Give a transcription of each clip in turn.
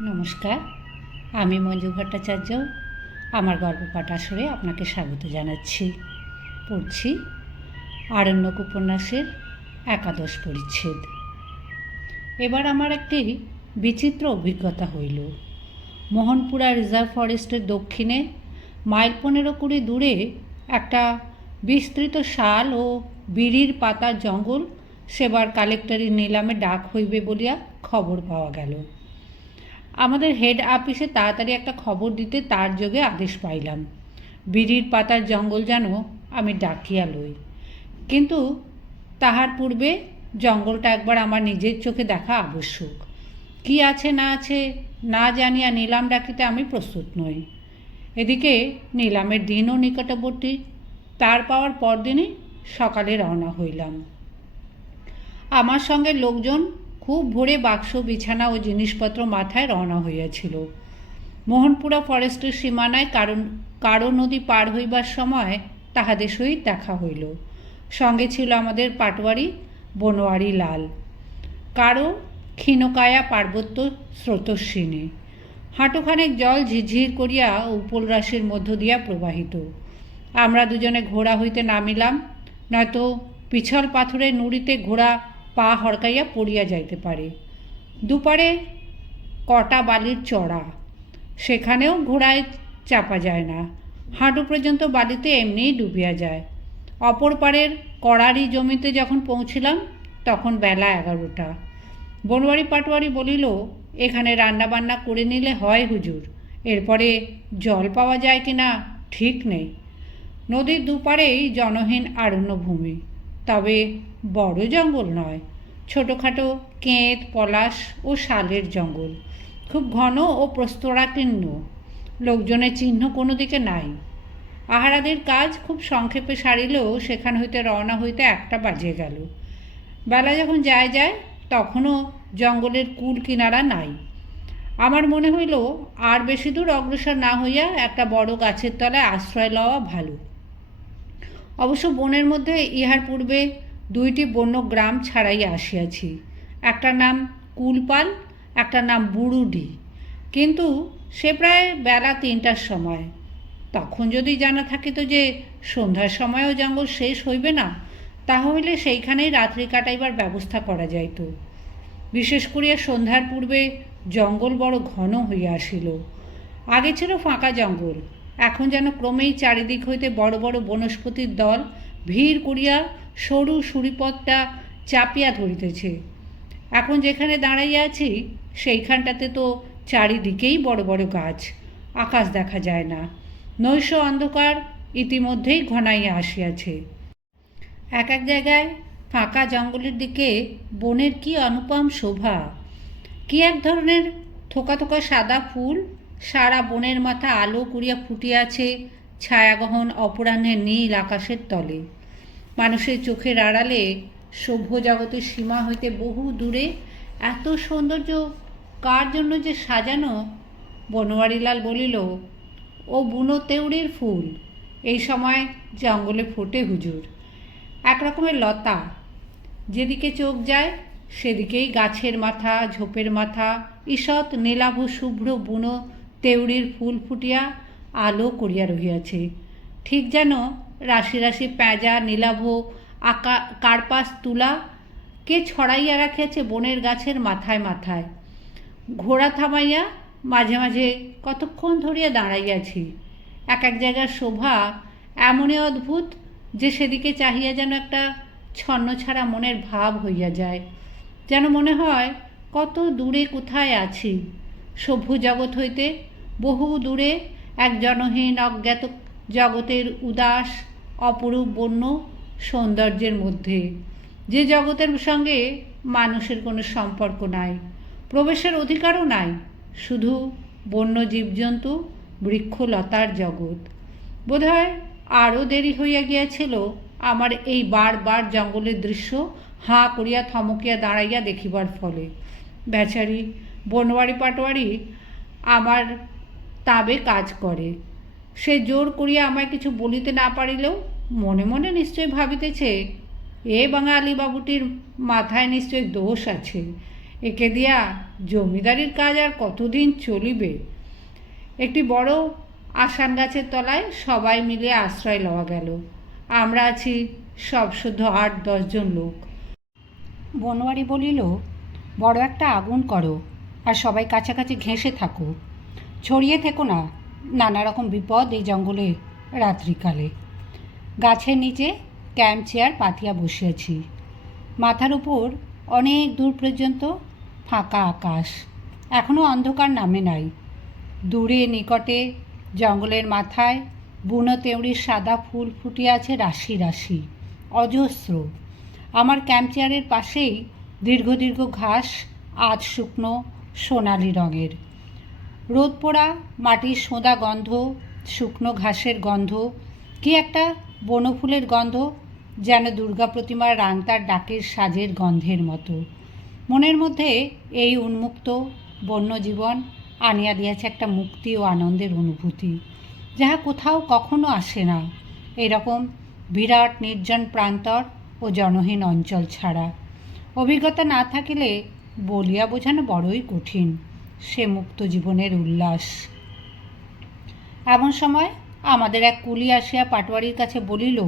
নমস্কার, আমি মঞ্জু ভট্টাচার্য, আমার গল্প আসরে আপনাকে স্বাগত জানাচ্ছি। পড়ছি আরণ্যক উপন্যাসের একাদশ পরিচ্ছেদ। এবার আমার একটি বিচিত্র অভিজ্ঞতা হইল। মোহনপুরা রিজার্ভ ফরেস্টের দক্ষিণে মাইল পনেরো কুড়ি দূরে একটা বিস্তৃত শাল ও বিড়ির পাতার জঙ্গল সেবার কালেক্টরি নিলামে ডাক হইবে বলিয়া খবর পাওয়া গেল। আমাদের হেড অফিসে তাড়াতাড়ি একটা খবর দিতে তার যোগে আদেশ পাইলাম। বিড়ির পাতার জঙ্গল যেন আমি ডাকিয়া লই। কিন্তু তাহার পূর্বে জঙ্গলটা একবার আমার নিজের চোখে দেখা আবশ্যক। কি আছে, না আছে, না জানিয়া নিলাম ডাকিতে আমি প্রস্তুত নই। এদিকে নিলামের দিনও নিকটবর্তী, তার পাওয়ার পরদিনই সকালে রওনা হইলাম। আমার সঙ্গে লোকজন খুব ভোরে বাক্স, বিছানা ও জিনিসপত্র মাথায় রওনা হইয়াছিল। মোহনপুরা ফরেস্টের সীমানায় কারণ, কারও নদী পার হইবার সময় তাহাদের সহিত দেখা হইল। সঙ্গে ছিল আমাদের পাটওয়ারি বনোয়ারি লাল। কারও ক্ষীণকায়া পার্বত্য স্রোতস্বিনী। হাঁটুখানেক জল ঝিরঝির করিয়া উপল রাশির মধ্য দিয়া প্রবাহিত। আমরা দুজনে ঘোড়া হইতে নামিলাম, নয়তো পিছল পাথরের নুড়িতে ঘোড়া পা হড়কাইয়া পড়িয়া যাইতে পারে। দুপারে কটা বালির চড়া, সেখানেও ঘোড়ায় চাপা যায় না। হাঁটু পর্যন্ত বালিতে এমনিই ডুবিয়া যায়। অপর পারের কড়ারি জমিতে যখন পৌঁছিলাম, তখন বেলা এগারোটা। বনবাড়ি পাটওয়ারি বলিল, এখানে রান্না বান্না করে নিলে হয় হুজুর, এরপরে জল পাওয়া যায় কি না ঠিক নেই। নদীর দুপারেই জনহীন আরণ্যভূমি। তবে বড় জঙ্গল নয়, ছোটোখাটো কেঁত পলাশ ও শালের জঙ্গল। খুব ঘন ও প্রস্তরাকীর্ণ, লোকজনের চিহ্ন কোনো দিকে নাই। আহারাদের কাজ খুব সংক্ষেপে সারিলেও সেখান হইতে রওনা হইতে একটা বাজে গেল। বেলা যখন যায় যায় তখনও জঙ্গলের কুল কিনারা নাই। আমার মনে হইল, আর বেশি দূর অগ্রসর না হইয়া একটা বড় গাছের তলায় আশ্রয় লওয়া ভালো। অবশ্য বনের মধ্যে ইহার পূর্বে দুইটি বন্য গ্রাম ছাড়াইয়া আসিয়াছি। একটার নাম কুলপাল, একটার নাম বুড়ুডি কিন্তু সে প্রায় বেলা তিনটার সময়। তখন যদি জানা থাকিত যে সন্ধ্যার সময়ও জঙ্গল শেষ হইবে না তাহলে সেইখানেই রাত্রি কাটাইবার ব্যবস্থা করা যাইত। বিশেষ করিয়া সন্ধ্যার পূর্বে জঙ্গল বড় ঘন হইয়া আসিল। আগে ছিল ফাঁকা জঙ্গল এখন যেন ক্রমেই চারিদিক হইতে বড় বড় বনস্পতির দল ভিড় করিয়া সরু সুরিপথটা চাপিয়া ধরিতেছে। এখন যেখানে দাঁড়াইয়া আছি, সেইখানটাতে তো চারিদিকেই বড় বড় গাছ, আকাশ দেখা যায় না। নৈশ অন্ধকার ইতিমধ্যেই ঘনাইয়া আসিয়াছে। এক এক জায়গায় ফাঁকা জঙ্গলের দিকে বনের কি অনুপম শোভা, কি এক ধরনের থোকা থোকা সাদা ফুল সারা বনের মাথা আলো করিয়া ফুটিয়াছে ছায়াগহন অপরাহ্নের নীল আকাশের তলে। মানুষের চোখের আড়ালে সভ্য জগতের সীমা হইতে বহু দূরে এত সৌন্দর্য কার জন্য যে সাজানো? বনোয়ারিলাল বলিল, ও বুনো তেউড়ির ফুল, এই সময় জঙ্গলে ফোটে হুজুর। এক রকমের লতা, যেদিকে চোখ যায় সেদিকেই গাছের মাথা, ঝোপের মাথা, ঈষৎ নীলাভ শুভ্র বুনো তেউড়ির ফুল ফুটিয়া আলো করিয়া রহিয়াছে। ঠিক যেন রাশি রাশি প্যাঁজা, নীলাভ, আকা, কার্পাস, তুলা কে ছড়াইয়া রাখিয়াছে বনের গাছের মাথায় মাথায়। ঘোড়া থামাইয়া মাঝে মাঝে কতক্ষণ ধরিয়া দাঁড়াইয়াছি। এক এক জায়গার শোভা এমনই অদ্ভুত যে সেদিকে চাহিয়া যেন একটা ছন্ন ছাড়া মনের ভাব হইয়া যায়। যেন মনে হয় কত দূরে কোথায় আছি। সভ্য জগৎ হইতে বহু দূরে এক জনহীন অজ্ঞাত জগতের উদাস, অপরূপ বন্য সৌন্দর্যের মধ্যে। যে জগতের সঙ্গে মানুষের কোনো সম্পর্ক নাই, প্রবেশের অধিকারও নাই, শুধু বন্য জীবজন্তু বৃক্ষলতার জগৎ। বোধহয় আরও দেরি হইয়া গিয়াছিল আমার এই বারবার জঙ্গলের দৃশ্য হাঁ করিয়া থমকিয়া দাঁড়াইয়া দেখিবার ফলে। বেচারি, বনওয়ারি পাটোয়ারি, আমার তাবে কাজ করে। সে জোর করিয়া আমায় কিছু বলিতে না পারিলেও মনে মনে নিশ্চয় ভাবিতেছে, এ বাঙালি বাবুটির মাথায় নিশ্চয় দোষ আছে। একে দিয়া জমিদারির কাজ আর কতদিন চলিবে? একটি বড় আসান গাছের তলায় সবাই মিলে আশ্রয় লওয়া গেল। আমরা আছি সব শুদ্ধ আট দশজন লোক। বনোয়ারি বলিল, বড় একটা আগুন করো আর সবাই কাছাকাছি ঘেঁষে থাকো। ছড়িয়ে থেকো না নানা রকম বিপদ এই জঙ্গলে রাত্রিকালে। গাছের নিচে ক্যাম্প চেয়ার পাতিয়া বসিয়েছি মাথার উপর অনেক দূর পর্যন্ত ফাঁকা আকাশ। এখনও অন্ধকার নামে নাই। দূরে নিকটে জঙ্গলের মাথায় বুনো তেওড়ির সাদা ফুল ফুটে আছে রাশি রাশি, অজস্র। আমার ক্যাম্প চেয়ারের পাশেই দীর্ঘ দীর্ঘ ঘাস আজ শুকনো সোনালি রঙের। রোদ পোড়া মাটির সোঁদা গন্ধ, শুকনো ঘাসের গন্ধ, কি একটা বনফুলের গন্ধ, যেন দুর্গা প্রতিমার রাংতার ডাকের সাজের গন্ধের মতো। মনের মধ্যে এই উন্মুক্ত বন্য জীবন আনিয়া দিয়েছে একটা মুক্তি ও আনন্দের অনুভূতি, যাহা কোথাও কখনো আসে না। এরকম বিরাট নির্জন প্রান্তর ও জনহীন অঞ্চল ছাড়া। অভিজ্ঞতা না থাকিলে বলিয়া বোঝানো বড়ই কঠিন। সে মুক্ত জীবনের উল্লাস। এমন সময় আমাদের এক কুলি আসিয়া পাটওয়ারির কাছে বলিল,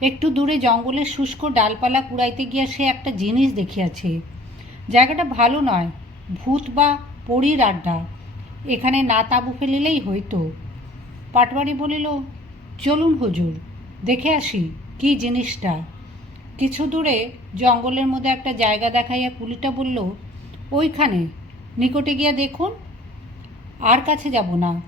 একটু দূরে জঙ্গলের শুষ্ক ডালপালা কুড়াইতে গিয়া সে একটা জিনিস দেখিয়াছে। জায়গাটা ভালো নয়, ভূত বা পরীর আড্ডা। এখানে না তাবু ফেলিলেই হইতো। পাটওয়ারি বলিল, চলুন হুজুর, দেখে আসি কি জিনিসটা। কিছু দূরে জঙ্গলের মধ্যে একটা জায়গা দেখাইয়া কুলিটা বলল, ওইখানে নিকটে গিয়া দেখুন, আর কাছে যাব না।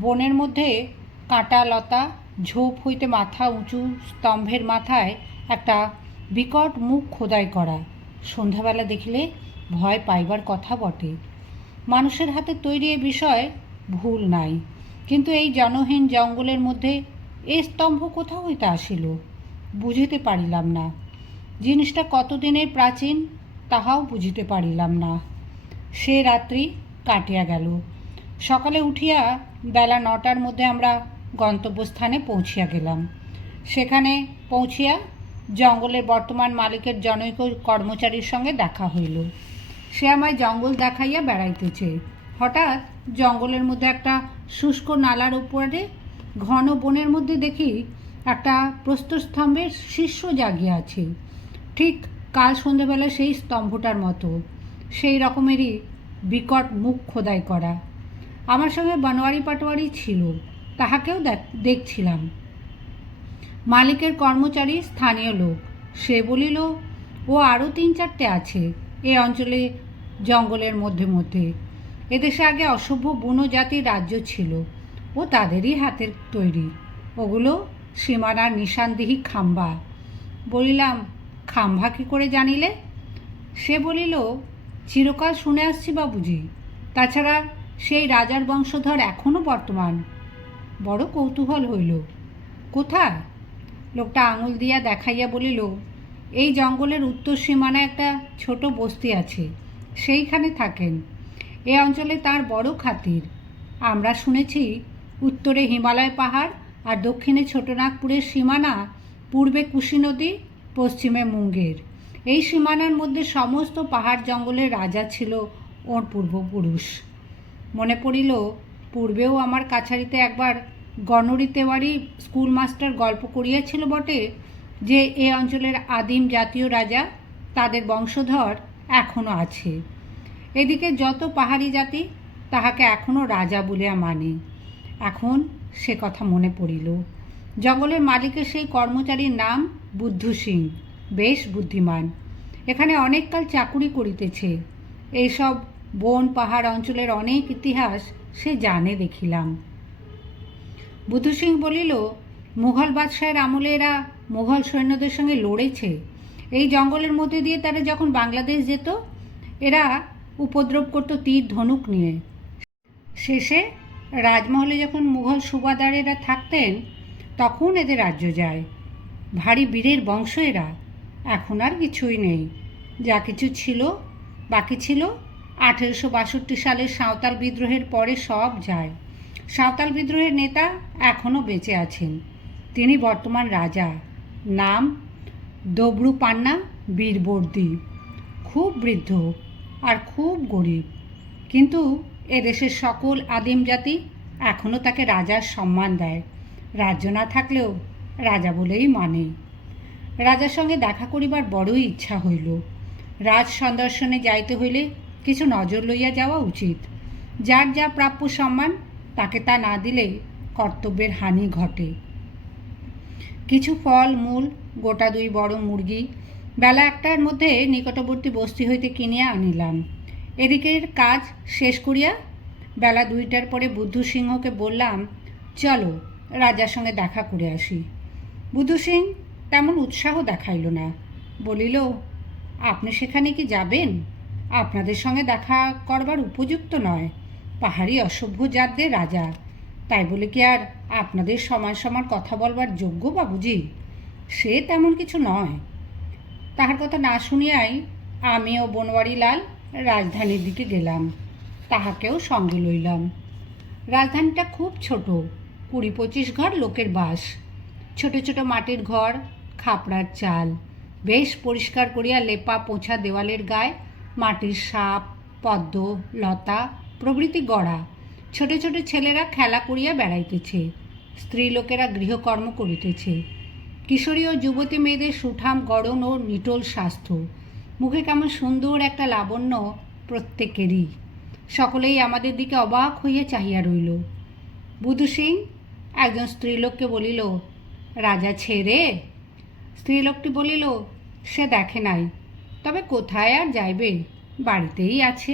বনের মধ্যে কাঁটা লতা, ঝোপ হইতে মাথা উঁচু স্তম্ভের মাথায় একটা বিকট মুখ খোদাই করা। সন্ধ্যাবেলা দেখিলে ভয় পাইবার কথা বটে। মানুষের হাতে তৈরি এ বিষয় ভুল নাই। কিন্তু এই জনহীন জঙ্গলের মধ্যে এ স্তম্ভ কোথা হইতে আসিল, বুঝিতে পারিলাম না। জিনিসটা কতদিনের প্রাচীন, তাহাও বুঝিতে পারিলাম না। সে রাত্রি কাটিয়া গেল। সকালে উঠিয়া বেলা নটার মধ্যে আমরা গন্তব্যস্থানে পৌঁছিয়া গেলাম। সেখানে পৌঁছিয়া জঙ্গলের বর্তমান মালিকের জনৈক কর্মচারীর সঙ্গে দেখা হইল। সে আমায় জঙ্গল দেখাইয়া বেড়াইতেছে। হঠাৎ জঙ্গলের মধ্যে একটা শুষ্ক নালার উপরে ঘন বনের মধ্যে দেখি একটা প্রস্তস্তম্ভের শীর্ষ জাগিয়া আছে। ঠিক কাল সন্ধেবেলা সেই স্তম্ভটার মতো। সেই রকমেরই বিকট মুখ খোদাই করা। আমার সঙ্গে বনোয়ারি পাটোয়ারি ছিল, তাহাকেও দেখছিলাম। মালিকের কর্মচারী স্থানীয় লোক, সে বলিল, ও আরও তিন চারটে আছে, এ অঞ্চলে জঙ্গলের মধ্যে মধ্যে। এদেশে আগে অসভ্য বুনো জাতির রাজ্য ছিল, ও তাদেরই হাতের তৈরি। ওগুলো সীমানার নিশানদিহি খাম্বা। বলিলাম, খাম্বা কী করে জানিলে? সে বলিল চিরকাল শুনে আসছি বাবুজি। তাছাড়া সেই রাজার বংশধর এখনও বর্তমান। বড় কৌতূহল হইল। কোথায়? লোকটা আঙুল দিয়া দেখাইয়া বলিল, এই জঙ্গলের উত্তর সীমানায় একটা ছোট বস্তি আছে। সেইখানে থাকেন। এ অঞ্চলে তার বড় খাতির। আমরা শুনেছি উত্তরে হিমালয় পাহাড় আর দক্ষিণে ছোটনাগপুরের সীমানা, পূর্বে কুশি নদী, পশ্চিমে মুঙ্গের। এই সীমানার মধ্যে সমস্ত পাহাড় জঙ্গলের রাজা ছিল ওর পূর্বপুরুষ। মনে পড়িল, পূর্বেও আমার কাছারিতে একবার গণরিতেবাড়ি স্কুল মাস্টার গল্প করিয়াছিল বটে যে, এ অঞ্চলের আদিম জাতীয় রাজা তাদের বংশধর এখনও আছে। এদিকে যত পাহাড়ি জাতি তাহাকে এখনও রাজা বলিয়া মানে। এখন সে কথা মনে পড়িল। জঙ্গলের মালিকের সেই কর্মচারীর নাম বুদ্ধু সিং। বেশ বুদ্ধিমান। এখানে অনেককাল চাকুরি করিতেছে। এইসব বন পাহাড় অঞ্চলের অনেক ইতিহাস সে জানে দেখিলাম। বুদ্ধু সিং বলিল, মুঘল বাদশাহের আমলে এরা মুঘল সৈন্যদের সঙ্গে লড়েছে। এই জঙ্গলের মধ্যে দিয়ে তারা যখন বাংলাদেশ যেত, এরা উপদ্রব করত তীর ধনুক নিয়ে। শেষে রাজমহলে যখন মুঘল সুবাদারেরা থাকতেন, তখন এদের রাজ্য যায়। ভারী বীরের বংশ এরা। এখন আর কিছুই নেই। যা কিছু ছিল, বাকি ছিল। আঠেরোশো বাষট্টি সালের সাঁওতাল বিদ্রোহের পরে সব যায়। সাঁওতাল বিদ্রোহের নেতা এখনও বেঁচে আছেন। তিনি বর্তমান রাজা। নাম দবরু পান্না বীরবর্দি। খুব বৃদ্ধ আর খুব গরিব। কিন্তু এদেশের সকল আদিম জাতি এখনও তাকে রাজার সম্মান দেয়। রাজ্য না থাকলেও রাজা বলেই মানে। রাজার সঙ্গে দেখা করিবার বড়ই ইচ্ছা হইল। রাজ সন্দর্শনে যাইতে হইলে কিছু নজর লইয়া যাওয়া উচিত। যার যা প্রাপ্য সম্মান, তাকে তা না দিলে কর্তব্যের হানি ঘটে। কিছু ফল, মূল, গোটা দুই বড় মুরগি বেলা একটার মধ্যে নিকটবর্তী বস্তি হইতে কিনিয়া আনিলাম। এদিকের কাজ শেষ করিয়া বেলা দুইটার পরে বুদ্ধু সিংহকে বললাম, চলো, রাজার সঙ্গে দেখা করে আসি। বুদ্ধ সিং তেমন উৎসাহ দেখাইল না। বলিল, আপনি সেখানে কি যাবেন? আপনাদের সঙ্গে দেখা করবার উপযুক্ত নয়। পাহাড়ি অসভ্য জাতদের রাজা। তাই বলে কি আর আপনাদের সমান সমান কথা বলবার যোগ্য বাবুজি? সে তেমন কিছু নয়। তাহার কথা না শুনিয়াই আমি ও বনওয়ারিলাল রাজধানীর দিকে গেলাম। তাহাকেও সঙ্গে লইলাম। রাজধানীটা খুব ছোট, কুড়ি পঁচিশ ঘর লোকের বাস। ছোট ছোট মাটির ঘর খাপড়ার চাল। বেশ পরিষ্কার করিয়া লেপা পোছা দেওয়ালের গায়ে মাটির সাপ, পদ্ম, লতা, প্রভৃতি গড়া। ছোট ছোট ছেলেরা খেলা করিয়া বেড়াইতেছে। স্ত্রীলোকেরা গৃহকর্ম করিতেছে। কিশোরী ও যুবতী মেয়েদের সুঠাম গড়ন ও নিটোল স্বাস্থ্য। মুখে কেমন সুন্দর একটা লাবণ্য প্রত্যেকেরই। সকলেই আমাদের দিকে অবাক হইয়া চাহিয়া রইল। বুধু সিং একজন স্ত্রীলোককে বলিল, রাজা ছেড়ে? স্ত্রীলোকটি বলিল সে দেখে নাই। তবে কোথায় আর যাইবে? বাড়িতেই আছে।